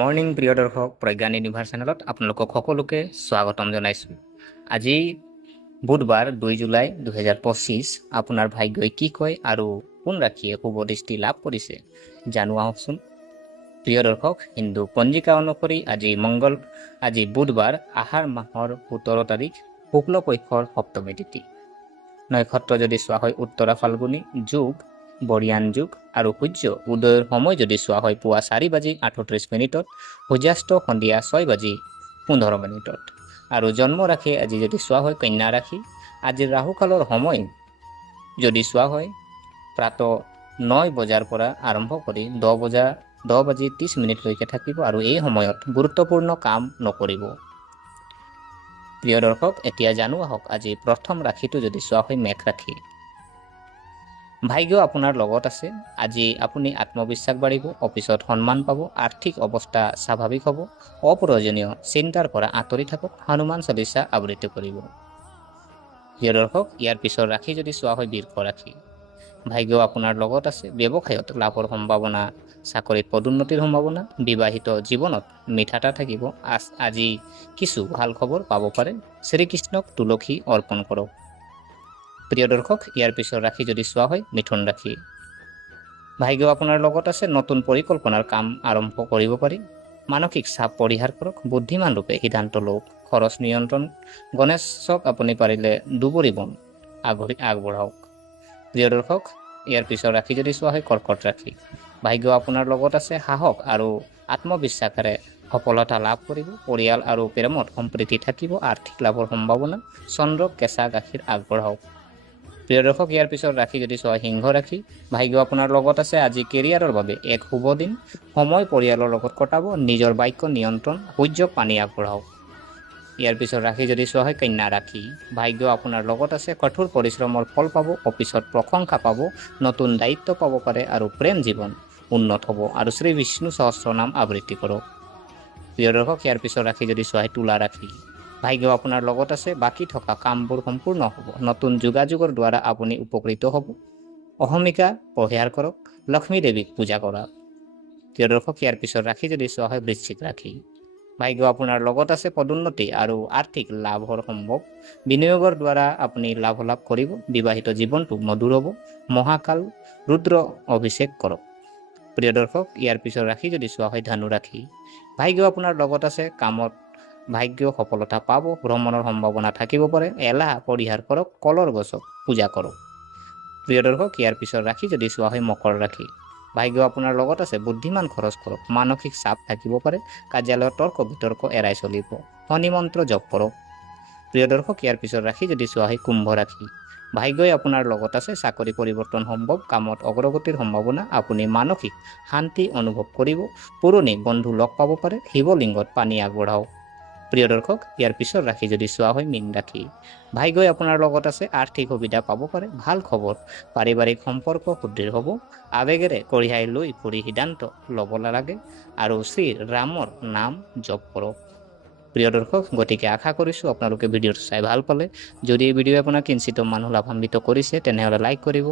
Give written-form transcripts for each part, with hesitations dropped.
Morning প্ৰিয় দৰ্শক Pragyan universe চেনেলত আপোনালোকক সকলোকে স্বাগতম জনাইছোঁ। আজি বুধবাৰ 2 জুলাই 2025। আপোনাৰ ভাগ্যই কি কয় আৰু কোন ৰাশিয়ে শুভ দৃষ্টি লাভ কৰিছে জানো আহকচোন। প্ৰিয় দৰ্শক, হিন্দু পঞ্জিকা অনুসৰি আজি বুধবাৰ আহাৰ মাহৰ 17 তাৰিখ শুক্ল পক্ষৰ সপ্তমী তিথি। নক্ষত্ৰ যদি চোৱা হয় উত্তৰা ফাল্গুনী, যোগ বৰিয়ান যুগ আৰু সূৰ্য উদয়ৰ সময় যদি চোৱা হয় পুৱা 4:38 সূৰ্যাস্ত সন্ধিয়া 6:15 আৰু জন্ম ৰাশি আজি যদি চোৱা হয় কন্যা ৰাশি। আজিৰ ৰাহুকালৰ সময় যদি চোৱা হয় প্ৰাতঃ 9 বজাৰ পৰা আৰম্ভ কৰি 10:30 থাকিব আৰু এই সময়ত গুৰুত্বপূৰ্ণ কাম নকৰিব। প্ৰিয় দৰ্শক, এতিয়া জানো আহক আজি প্ৰথম ৰাশিটো যদি চোৱা হয় মেঘ ৰাশি। ভাগ্য আপোনাৰ লগত আছে। আজি আপুনি আত্মবিশ্বাস বাঢ়িব, অফিচত সন্মান পাব, আৰ্থিক অৱস্থা স্বাভাৱিক হ'ব, অপ্ৰয়োজনীয় চিন্তাৰ পৰা আঁতৰি থাকক, হনুমান চালিচা আবৃত্তি কৰিব। প্ৰিয় দৰ্শক, ইয়াৰ পিছৰ ৰাশি যদি চোৱা হয় বৃষ ৰাশি। ভাগ্য আপোনাৰ লগত আছে। ব্যৱসায়ত লাভৰ সম্ভাৱনা, চাকৰিত পদোন্নতিৰ সম্ভাৱনা, বিবাহিত জীৱনত মিঠাটা থাকিব। আজি কিছু ভাল খবৰ পাব পাৰে। শ্ৰীকৃষ্ণক তুলসী অৰ্পণ কৰক। প্ৰিয় দৰ্শক, ইয়াৰ পিছৰ ৰাশি যদি চোৱা হয় মিথুন ৰাশি। ভাগ্য আপোনাৰ লগত আছে। নতুন পৰিকল্পনাৰ কাম আৰম্ভ কৰিব পাৰি। মানসিক চাপ পৰিহাৰ কৰক, বুদ্ধিমান ৰূপে সিদ্ধান্ত লওক, খৰচ নিয়ন্ত্ৰণ। গণেশক আপুনি পাৰিলে দুবৰি বন আগবঢ়াওক। প্ৰিয় দৰ্শক, ইয়াৰ পিছৰ ৰাশি যদি চোৱা হয় কৰ্কট ৰাশি। ভাগ্য আপোনাৰ লগত আছে। সাহস আৰু আত্মবিশ্বাসেৰে সফলতা লাভ কৰিব। পৰিয়াল আৰু প্ৰেমত সম্প্ৰীতি থাকিব, আৰ্থিক লাভৰ সম্ভাৱনা। চন্দ্ৰক কেঁচা গাখীৰ আগবঢ়াওক। প্ৰিয় দৰ্শক, ইয়াৰ পিছত ৰাশি যদি চোৱা সিংহ ৰাশি। ভাগ্য আপোনাৰ লগত আছে। আজি কেৰিয়াৰৰ বাবে এক শুভ দিন। সময় পৰিয়ালৰ লগত কটাব, নিজৰ বাক্য নিয়ন্ত্ৰণ, সূৰ্যক পানী আগবঢ়াওক। ইয়াৰ পিছত ৰাশি যদি চোৱা হয় কন্যা ৰাশি। ভাগ্য আপোনাৰ লগত আছে। কঠোৰ পৰিশ্ৰমৰ ফল পাব, অফিচত প্ৰশংসা পাব, নতুন দায়িত্ব পাব পাৰে আৰু প্ৰেম জীৱন উন্নত হ'ব আৰু শ্ৰী বিষ্ণু সহস্ৰনাম আবৃত্তি কৰক। প্ৰিয় দৰ্শক, ইয়াৰ পিছত ৰাশি যদি চোৱা হয় তুলা ৰাশি। ভাগ্য আপোনাৰ লগত আছে। বাকী থকা কামবোৰ সম্পূৰ্ণ হ'ব, নতুন যোগাযোগৰ দ্বাৰা আপুনি উপকৃত হ'ব। অহমিকা পৰিহাৰ কৰক, লক্ষ্মী দেৱীক পূজা কৰক। প্ৰিয় দৰ্শক, ইয়াৰ পিছত ৰাশি যদি চোৱা হয় বৃশ্চিক ৰাশি। ভাগ্য আপোনাৰ লগত আছে। পদোন্নতি আৰু আৰ্থিক লাভৰ সম্ভৱ। বিনিয়োগৰ দ্বাৰা আপুনি লাভ কৰিব। বিবাহিত জীৱনটো মধুৰ হ'ব। মহাকাল ৰুদ্ৰ অভিষেক কৰক। প্ৰিয় দৰ্শক, ইয়াৰ পিছত ৰাশি যদি চোৱা হয় ধনু ৰাশি। ভাগ্য আপোনাৰ লগত আছে। কামত ভাগ্য সফলতা পাব, ভ্ৰমণৰ সম্ভাৱনা থাকিব পাৰে। এলাহ পৰিহাৰ কৰক, কলৰ গছক পূজা কৰক। প্ৰিয় দৰ্শক, ইয়াৰ পিছত ৰাশি যদি চোৱা হয় মকৰ ৰাশি। ভাগ্য আপোনাৰ লগত আছে। বুদ্ধিমান খৰচ কৰক, মানসিক চাপ থাকিব পাৰে। কাৰ্যালয়ৰ তৰ্ক বিতৰ্ক এৰাই চলিব, শনি মন্ত্ৰ জপ কৰক। প্ৰিয় দৰ্শক, ইয়াৰ পিছত ৰাশি যদি চোৱা হয় কুম্ভ ৰাশি। ভাগ্যই আপোনাৰ লগত আছে। চাকৰি পৰিৱৰ্তন সম্ভৱ, কামত অগ্ৰগতিৰ সম্ভাৱনা। আপুনি মানসিক শান্তি অনুভৱ কৰিব। পুৰণি বন্ধু লগ পাব পাৰে। শিৱলিংগত পানী আগবঢ়াওক। প্ৰিয় দৰ্শক, ইয়াৰ পিছৰ ৰাশি যদি চোৱা হয় মীন ৰাশি। ভাগ্যই আপোনাৰ লগত আছে। আৰ্থিক সুবিধা পাব পাৰে, ভাল খবৰ, পাৰিবাৰিক সম্পৰ্ক সুদৃঢ় হ'ব। আৱেগেৰে কঢ়িয়াই লৈ ফুৰি সিদ্ধান্ত ল'ব লাগে আৰু শ্ৰী ৰামৰ নাম জপ কৰক। প্ৰিয় দৰ্শক, গতিকে আশা কৰিছোঁ আপোনালোকে ভিডিঅ'টো চাই ভাল পালে। যদি এই ভিডিঅ' আপোনাক কিঞ্চিত মানুহ লাভান্বিত কৰিছে তেনেহ'লে লাইক কৰিব,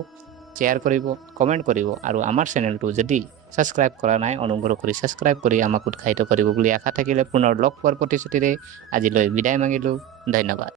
শ্বেয়াৰ কৰিব, কমেণ্ট কৰিব আৰু আমাৰ চেনেলটো যদি ছাবস্ক্ৰাইব কৰা নাই অনুগ্ৰহ কৰি ছাবস্ক্ৰাইব কৰি আমাক উৎসাহিত কৰিব বুলি আশা থাকিলে পুনৰ লগ পোৱাৰ প্ৰতিশ্ৰুতিৰে আজিলৈ বিদায় মাগিলোঁ। ধন্যবাদ।